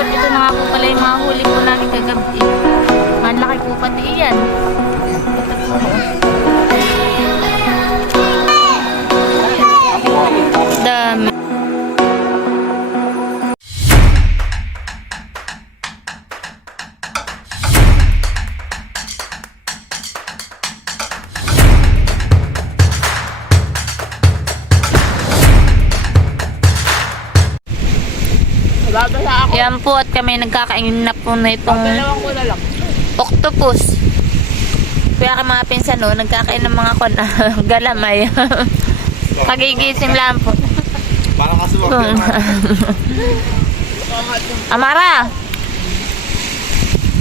po, ito na nga po pala yung mga huli po namin kagabi. Malaki po pati iyan. Ito po. Dami. Yan po at kami nagkakainin na po na itong octopus. Kaya ka mga pinsan no, nagkakain ng mga galamay. Pagigising lang po. Amara!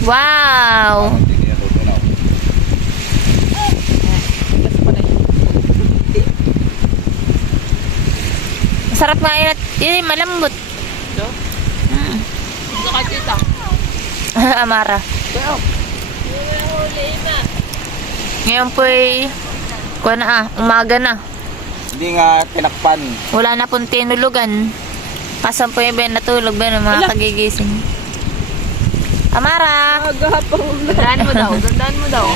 Wow! Masarap nga yun at yun, malambot. Amara. Ngayon po ay umaga na. Hindi nga tinakpan. Wala na pong tinulugan. Pasan po yung Ben natulog ba ng mga kagigising. Amara! Gandaan mo daw. Gandaan mo daw.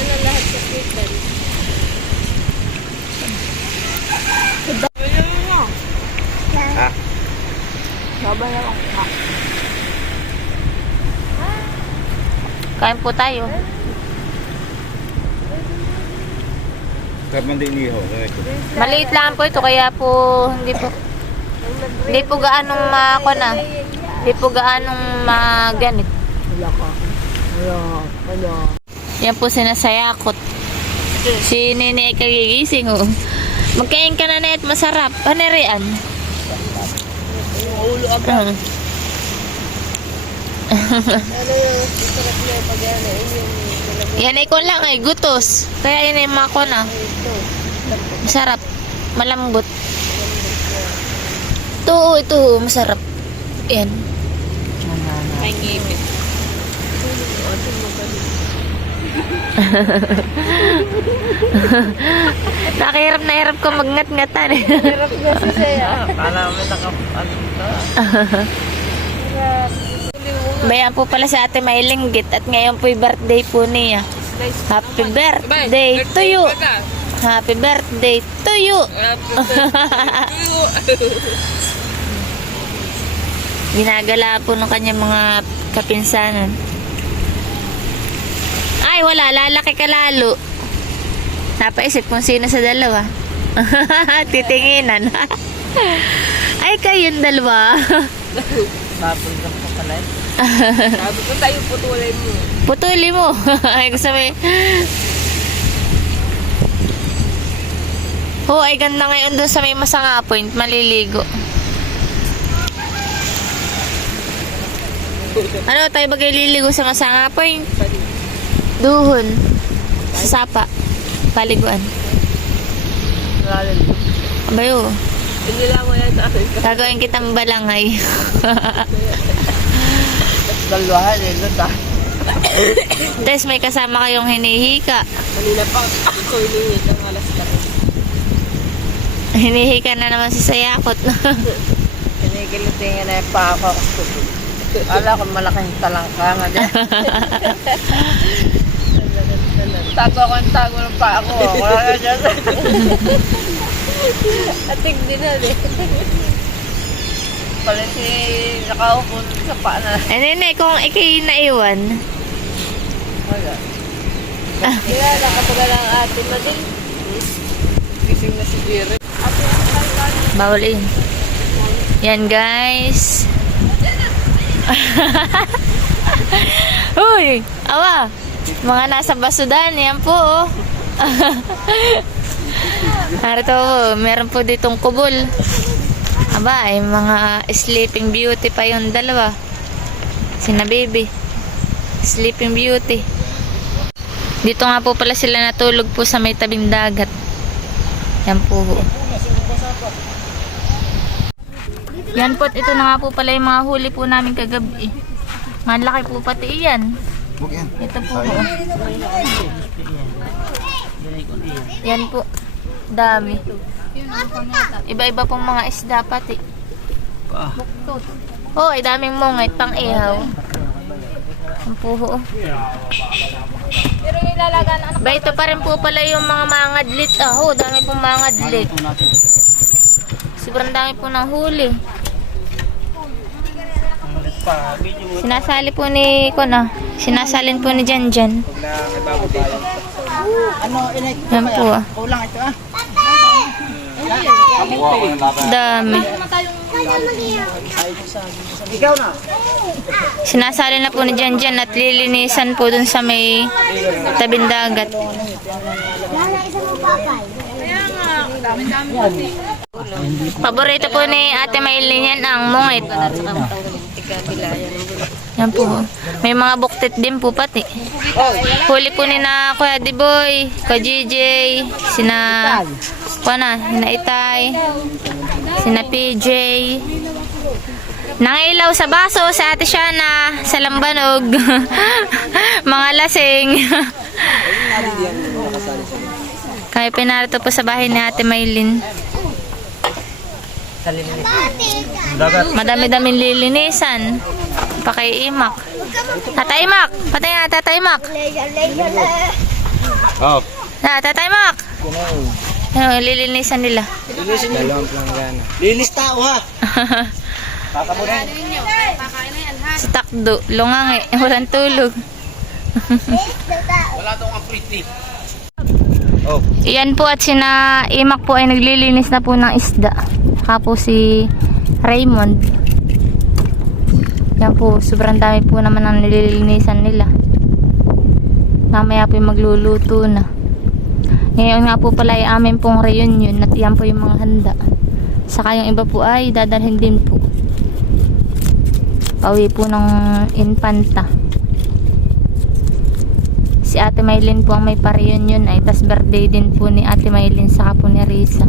Ha? Kain po tayo. Sarap man din iho. Maliit lang po ito kaya po hindi po gaanong hindi po gaanong maganit. Yan po sinasayakot. Si Nini ay kagigising oh. Magkain ka na net, masarap. Panerian. Ulo agad. Yan ay kon lang ay gutos. Kaya yun ay mako na. Masarap. Malambot. Ito masarap. Yan. May ngipin. Nakahirap na hirap ko magngat-ngatan eh. Hirap na si Saya. Kala mo Bayan po pala sa ate may linggit at ngayon po yung birthday po niya. Happy birthday to you. Happy birthday to you. Ginagala po ng kanyang mga kapinsanan. Ay wala, lalaki ka lalo. Napaisip kung sino sa dalawa. Titinginan. Ay kayong dalawa. Babol lang po pala. Sabi ko tayo putulin mo. Putuli mo. Ay gusto mo ay ganda ngayon doon sa may Masanga Point. Maliligo. Ano tayo bagay liligo sa Masanga Point? Duhon. Sa Sapa. Paliguan. Abayo. Hindi lang mo yan sa akin. Gagawin kitang balangay. Dalawahan eh, luta. Tapos may kasama kayong hinihika. Kanina pa ako hinihika ng alas ka rin. Hinihika na naman si Sayakot. Kinikilutin na yung pa ako. Kala ko malaking talangka nga dyan. Tago ng pa ako. Wala na dyan. Atig din na eh. Pala si nakaupo sa paa na. Nene, kung ikay naiwan. Wala. Kaya nakatagal ang ate mo din. Gising na si Jerry. Bawal yun. Yan guys. Uy, awa. Mga nasa basudan, yan po oh. Narito po, meron po ditong kubol. Aba, ay mga sleeping beauty pa yung dalawa. Sina baby. Sleeping beauty. Dito nga po pala sila natulog po sa may tabing dagat. Yan po. Yan po, ito na nga po pala yung mga huli po namin kagabi. Malaki po pati iyan. Ito po. Yan po. Dami. Iba-iba pong mga isda pati. Buktot. Oh, ay daming mungit pang ihaw. Ang puho. Pero yung lalaga na Ba, ito pa rin po pala yung mga mangadlit. Oh, dami pong mangadlit. Sobrang dami po ng huli. Sinasali po ni Sinasalin po ni Janjan. Yan po ah. Kabuha ko ng laban. Dami. Sinasali na po ni Janjan at lilinisan po dun sa may tabing dagat. Paborito po ni Ate Maylin yan ang mungit. Yan po. May mga buktit din po pati. Huli po ni na Kuya Diboy, Kuya JJ, sina Itay, sina PJ. Nangilaw sa baso sa Ate Shana, sa Lambanog. Mga lasing. Kaya pinarito po sa bahay ni Ate Maylin. Madami-daming lilinisan. Pakaiimak. Tataimak! Patay nga, tataimak! Oh. Tataimak! Lilinisan nila. Lilis tao ha. Si Takdo, lungang walang tulog. Wala daw ang pretty. Oh. Iyan po at sina Imak po ay naglilinis na po ng isda. Saka po si Raymond. Yan po, sobrang dami po naman ang nililinisan nila. Mamaya po yung magluluto na. Ngayon nga po pala ay amin pong reunion at yan po yung mga handa. Saka yung iba po ay dadalhin din po. Pauwi po ng Infanta. Si Ate Maylin po ang may pa-reunion ay tas birthday din po ni Ate Maylin saka po ni Risa.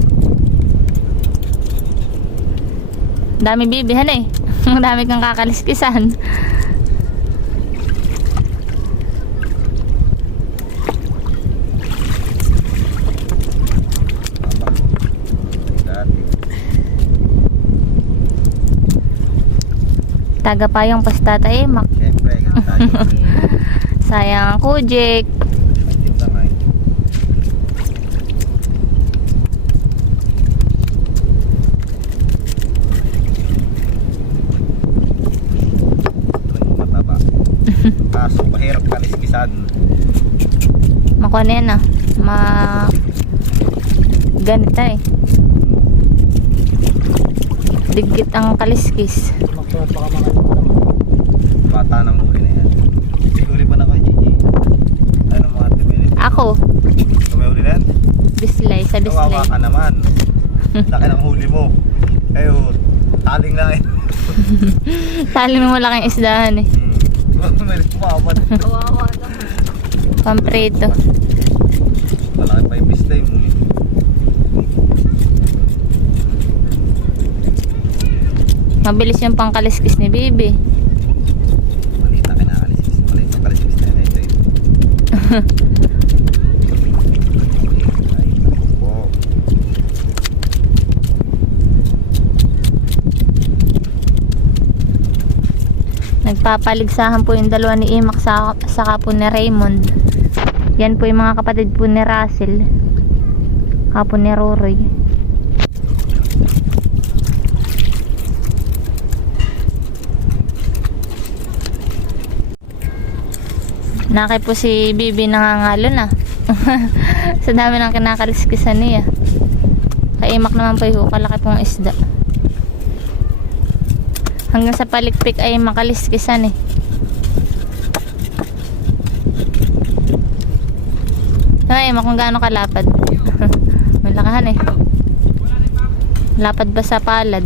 Dami bibihan eh. Dami kang kakaliskisan. Tagapayong pastata eh, Mak. Siyempre, ganun tayo. Sayang kujik. Tinda nga eh. Mataba. Kaso, mahirap kaliskisan. Makuha na yan ah. Ganito eh. Digit ang kaliskis. Bata ng huli na yan. Huli pa na kayo, Gigi. Ano mga timilin? Ako, Kami huli na yan? bislay sa Kawawa bislay. ka naman. Laki ng huli mo. Ayun, taling lang eh. Tali mo malaking isdahan eh. May kumamad. kawawa naman. Pamprito. Malaki pa yung pistay mo eh. Mabilis yung pangkaliskis ni Bibi. Maliit na kinakalisis. Maliit na kalisis na ito eh. Ay, po. Nagpapaligsahan po yung dalawa ni Imak saka po ni Raymond. Yan po yung mga kapatid po ni Russell. Saka po ni Rory. Nakay po si Bibi nangangalo na. Sa dami ng kinakaliskisan niya. Kay Imak naman po yung kalaki pong isda. Hanggang sa palikpik ay makaliskisan eh. Ay, Imak kung gaano kalapad. Malakahan eh. Lapad ba sa palad?